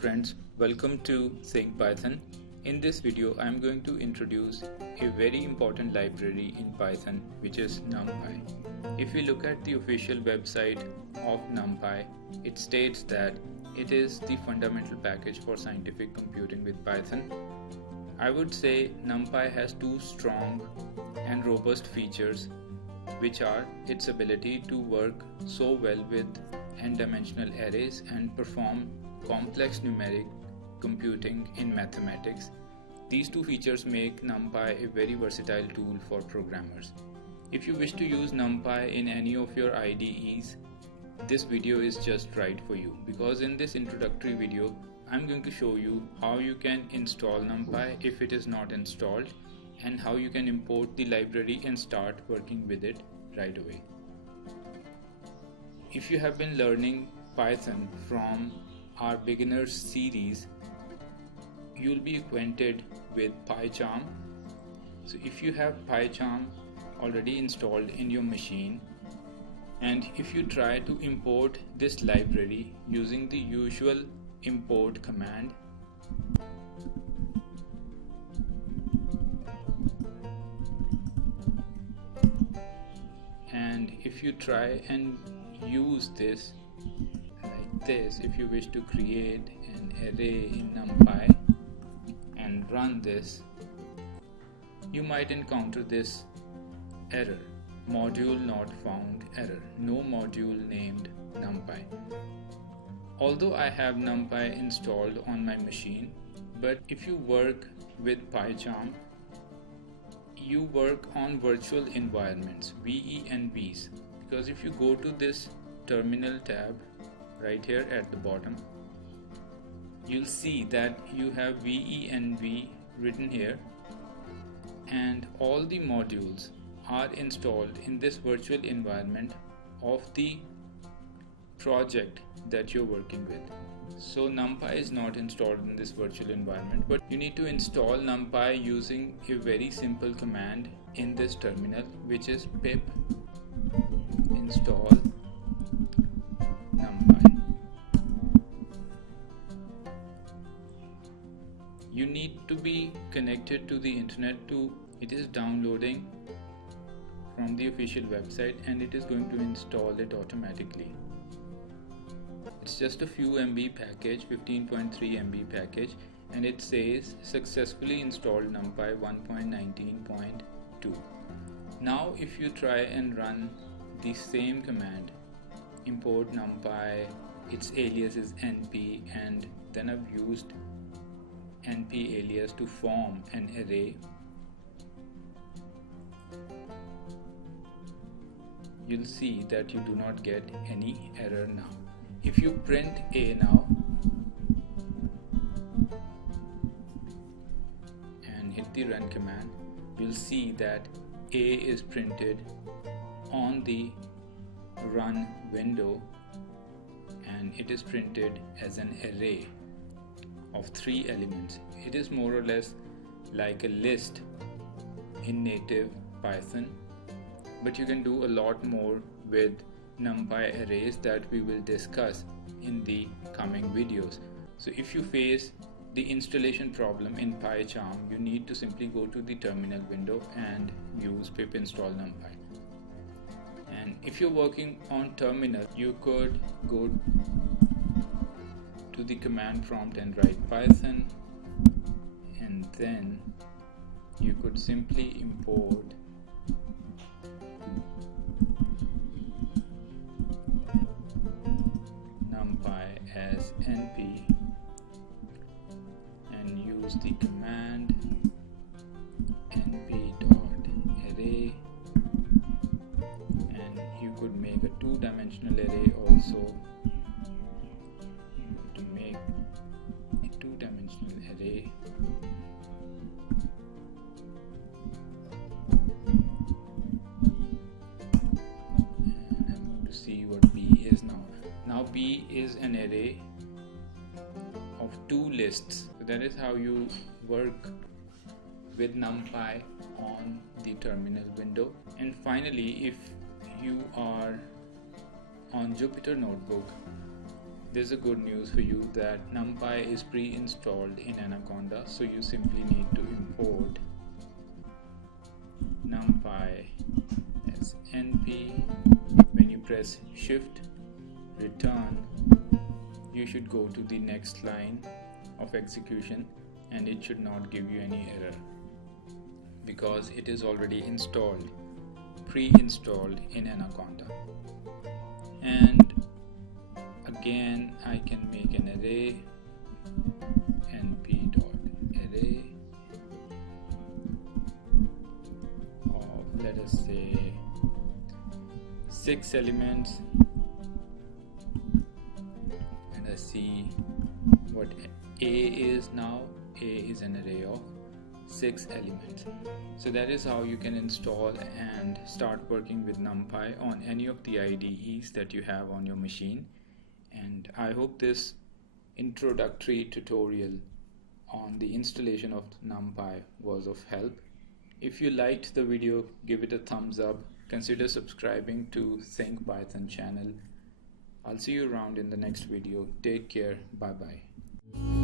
friends, welcome to Saying Python. In this video I am going to introduce a very important library in Python, which is NumPy. If we look at the official website of NumPy, it states that it is the fundamental package for scientific computing with Python. I would say NumPy has two strong and robust features, which are its ability to work so well with n-dimensional arrays and perform complex numeric computing in mathematics. These two features make NumPy a very versatile tool for programmers. If you wish to use NumPy in any of your IDEs, this video is just right for you, because in this introductory video I'm going to show you how you can install NumPy if it is not installed, and how you can import the library and start working with it right away. If you have been learning Python from our beginners series, you'll be acquainted with PyCharm. So if you have PyCharm already installed in your machine, and if you try to import this library using the usual import command, and if you try and use this like this, if you wish to create an array in NumPy and run this, you might encounter this error: module not found error, no module named NumPy. Although I have NumPy installed on my machine, but if you work with PyCharm, you work on virtual environments, VENVs, because if you go to this terminal tab right here at the bottom, you'll see that you have VENV written here, and all the modules are installed in this virtual environment of the project that you're working with. So NumPy is not installed in this virtual environment, but you need to install NumPy using a very simple command in this terminal, which is pip install NumPy. You need to be connected to the internet. It is downloading from the official website, and it is going to install it automatically. It's just a few MB package, 15.3 MB package, and it says successfully installed NumPy 1.19.2. Now if you try and run the same command, import NumPy, its alias is np, and then I've used np alias to form an array, you'll see that you do not get any error now. If you print A now and hit the run command, you'll see that A is printed on the run window, and it is printed as an array of 3 elements. It is more or less like a list in native Python, but you can do a lot more with NumPy arrays that we will discuss in the coming videos. So if you face the installation problem in PyCharm, you need to simply go to the terminal window and use pip install NumPy. And if you're working on terminal, you could go to the command prompt and write Python, and then you could simply import as np and use the command np.array, and you could make a two-dimensional array also. To make a two-dimensional array, and I'm going to see what B is now. Now B is an array of 2 lists. So that is how you work with NumPy on the terminal window. And finally, if you are on Jupyter Notebook, there's a good news for you that NumPy is pre-installed in Anaconda, so you simply need to import NumPy as np. When you press shift return, you should go to the next line of execution and it should not give you any error because it is already installed, pre-installed in Anaconda. And again, I can make an array np.array of, let us say, 6 elements, and I see what A is now. A is an array of 6 elements. So that is how you can install and start working with NumPy on any of the IDEs that you have on your machine. And I hope this introductory tutorial on the installation of NumPy was of help. If you liked the video, give it a thumbs up. Consider subscribing to Think Python channel. I'll see you around in the next video. Take care. Bye bye.